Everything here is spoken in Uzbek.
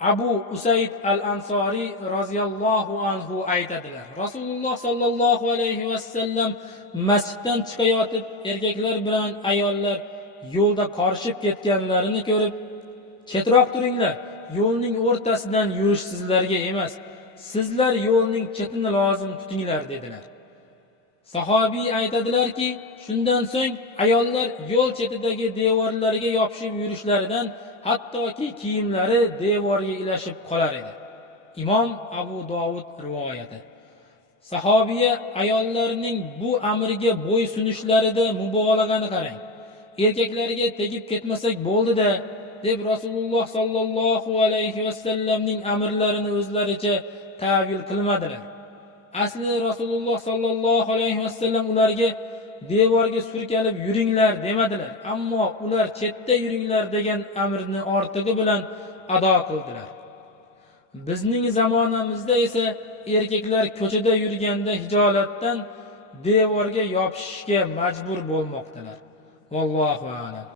abu usayd al ansoriy roziyallohu anhu aytadilar. Rasululloh sollallohu alayhi vasallam masjiddan chiqayotib erkaklar bilan ayollar yo'lda qorishib ketganlarini ko'rib chetroq turinglar yo'lning o'rtasidan yurish sizlarga emas sizlar yo'lning chetini lozim tutinglar dedilar sahobiy aytadilarki shundan so'ng ayollar yo'l chetidagi devorlarga yopishib yurishlaridan hattoki kiyimlari devorga ilashib qolar edi. Imom abu dovud rivoyati. Sahobiya ayollarning bu amriga bo'ysunishlarida mubolag'ani qarang. Erkaklarga tegib ketmasak bo'ldida deb rasululloh sollallohu alayhi vasallamning amrlarini o'zlaricha tavil qilmadilar. Asli rasululloh sollallohu alayhi vasallam ularga devorga surkalib yuringlar demadilar. Ammo ular chetda yuringlar degan amrni ortig'i bilan ado qildilar. Bizning zamonamizda esa erkaklar ko'chada yurganda hijolatdan devorga yopishishga majbur bo'lmoqdalar. Vallohu alam.